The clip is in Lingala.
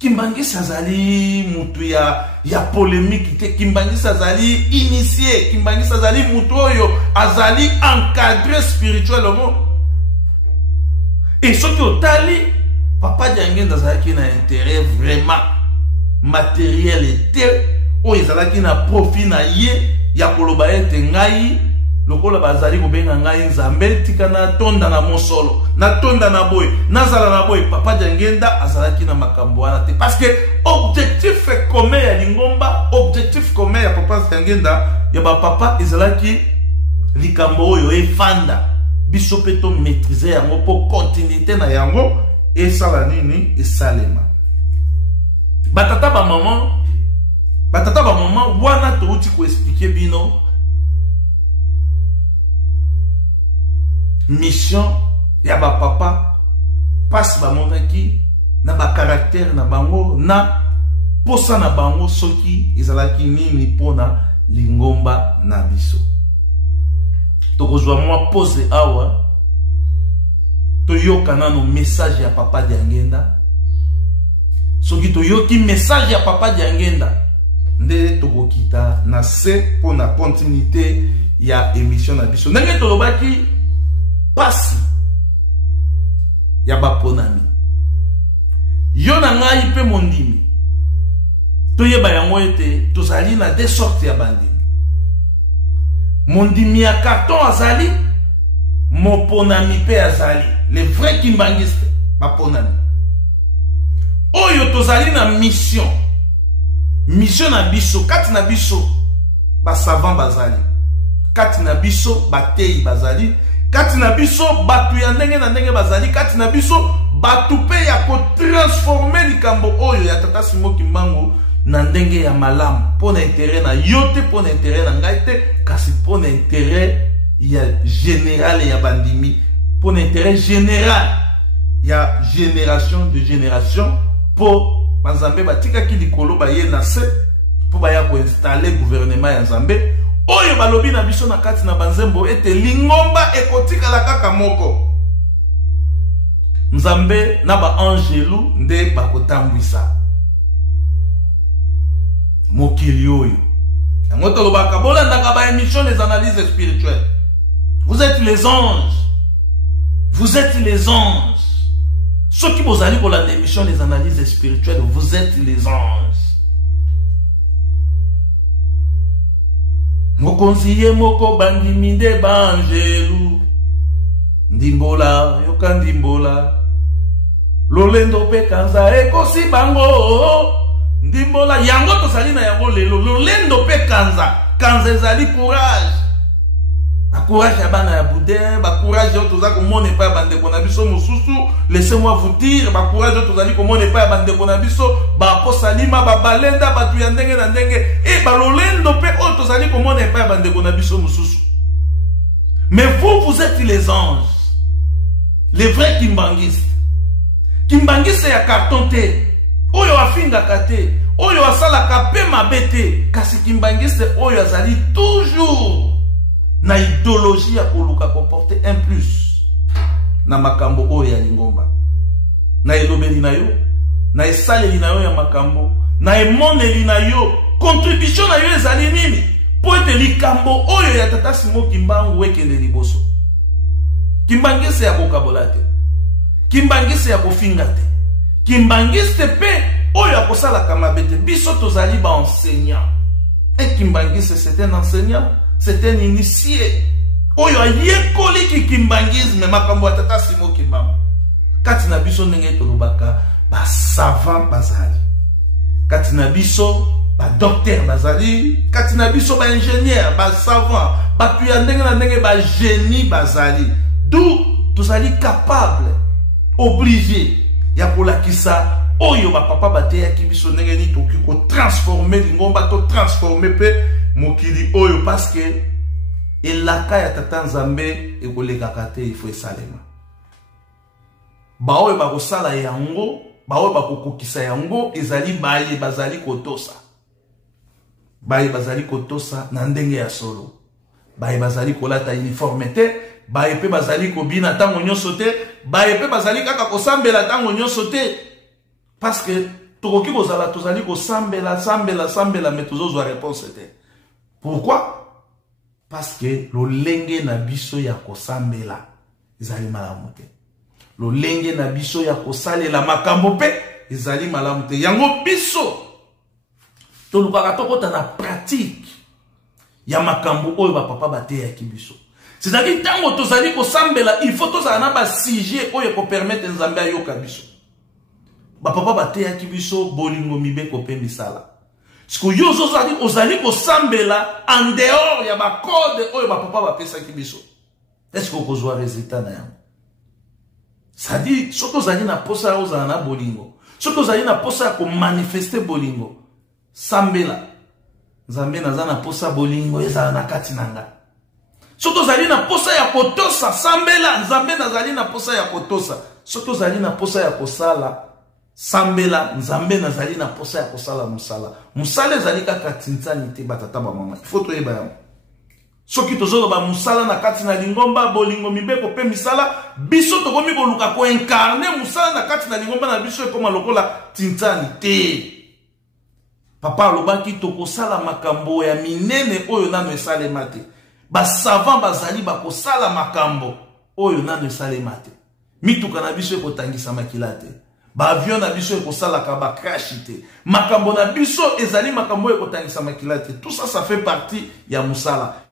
Kimbangis azali mutu ya polémique te. Kimbangis azali initié. Kimbangis azali mutu oyo azali encadré spirituellement. Et ce qui otali papa Diangenda azali na intérêt vraiment matériel était oyo ezalaki na profit na ye ya koloba ete ngai lokola bazali kobenga ngai nzambe tika na tonda na mosolo na tonda na boy nazala na boy papa Diangenda azalaki na makambo wana te parce que objectif commun ya lingomba objectif commun ya papa Diangenda ya ba papa ezalaki likambo oyo efanda biso pe to maîtriser yango po continuité na yango esala nini esalema batata ba maman wana touti ko expliquer bino mission ya ba papa passe ba monaki na ba caractère na bango na posa na bango soki ezalaki nini pona lingomba na biso tokozwa mwa pose awa toyoka nano message ya papa Diangenda soki toyoki message ya papa Diangenda nde tokokita na se pona continuité ya émission na biso ndenge tolobaki pasi ya baponami yo na ngai pe mondimi toyeba yango ete tozali na deux sortes ya bandimi mondimi ya carton azali moponami pe azali les vrais kimbangiste baponami oyo tozali na mission na biso kati na biso ba savant bazali kati na biso batei bazali kati na biso batu ya ndenge na ndenge bazali kati na biso batu pe ya ko transformer likambo oyo ya tata Simon Kimbangu na ndenge ya malamu pona intérêt na yote pona intérêt na ngai te kasi pona intérêt ya général ya bandimi pona intérêt général ya génération de génération po banzambe batika ki likolo baye na se po baya ko installer gouvernement ya Nzambe oyo balobi na biso na kati na banzembo ete lingomba ekotikala kaka moko Nzambe na ba angelu nde bakotambwisa mokili oyo yango tolobaka bolandaka ba émission les analyses spirituelles vous êtes les anges ceux qui vous allez pour la émission les analyses spirituelles vous êtes les anges mokonziye moko bandimi nde bangelu ndimbola yoka ndimbola lolendo pe kanza ekosi bango ndimbola yango tozali na yango lelo lolendo pe kanza ezali courage ba courage ya bana ya boudin ba courage yo toza komone pa bandeko na biso mosusu laissez-moi vous dire ba courage yo tozali komone pa bandeko na biso ba posalima ba balenda batu ya ndenge na ndenge e ba lolendo pe o tozali komone pa bandeko na biso mosusu mais vous êtes les anges les vrais kimbangistes ya carton te oyo afingaka te oyo asalaka pe mabe te kasi kimbangiste oyo azali toujours na idéologie ya koluka comporter un plus na makambo oyo ya lingomba na elobeli na yo na esaleli na yo ya makambo na emoneli na yo contribution na yo ezali nini po ete likambo oyo ya tata Simon Kimbangu ekende liboso kimbangiste ya kokabola te kimbangiste ya kofinga te kimbangiste pe oyo akosalaka mabe te biso tozali ba enseignant et kimbangiste c'est un enseignant c'est un initié oyo ayekoli ki kimbangisme makambo ya tata Simon Kimbangu kati na biso ndenge tolobaka ba savant bazali kati na biso ba docteur bazali kati na biso ba ingénieur ba savant batu ya ndenge na ndenge ba génie bazali d'où tozali capable obligé ya kolakisa oyo ba papa bateyaki biso ndenge ni toki ko transformer lingomba to transformer pe mokili oyo parce que elaka ya tata Nzambe ekolekaka te il faut esalema baoyo bakosala yango baoyo bakokokisa yango ezali baye bazali kotosa na ndenge ya solo baye bazali kolata uniforme te baye pe bazali kobina tango nyonso te baye pe bazali kaka kosambela tango nyonso te parce que tokoki kozala tozali kosambela sambela mais tozozwa réponse te. Pourquoi? Parce que lolenge na biso ya kosambela ezali malamu te. Lolenge na biso ya kosalela makambo pe ezali malamu te. Yango biso tolukaka tokota na pratique ya makambo oyo ba papa bateyaki biso. C'est-à-dire tango tozali kosambela il faut tozala na ba sujet oyo ko permettre nzambe ayoka biso. Ba papa bateyaki biso bolingo mibeko pe misala. Siko yo ozali kosambela en dehors ya ba code oyo ba papa bapesaki biso. Est-ce que kozwa résultat na yango? Ça dit soki ozali na posa ozala na bolingo. Soki ozali na posa ya ko manifester bolingo. Sambela. Nzambe naza na posa bolingo ezala na kati nanga. Soki ozali na posa ya kotosa sambela. Nzambe nazali na posa ya kotosa. Soki ozali na posa ya kosala sambela. Nzambe nazali na posa ya kosala musala. Musala ezali kaka tintani te batata ba mama. Il faut toyeba yango. Soki tozolo ba musala na kati na lingomba bolingo mibeko pe misala biso tokomi koluka ko incarner musala na kati na lingomba na biso ekoma lokola tintani te. Papa lobaki tokosala makambo ya minene oyo nano esalema te. Ba savant bazali bakosala makambo oyo nano esalema te. Mituka na biso ekotangisa makila te. Ba avion na biso ekosalaka ba crash te. Makambo na biso ezali makambo ekotangisa makila te. Tout ça ça fait partie ya musala.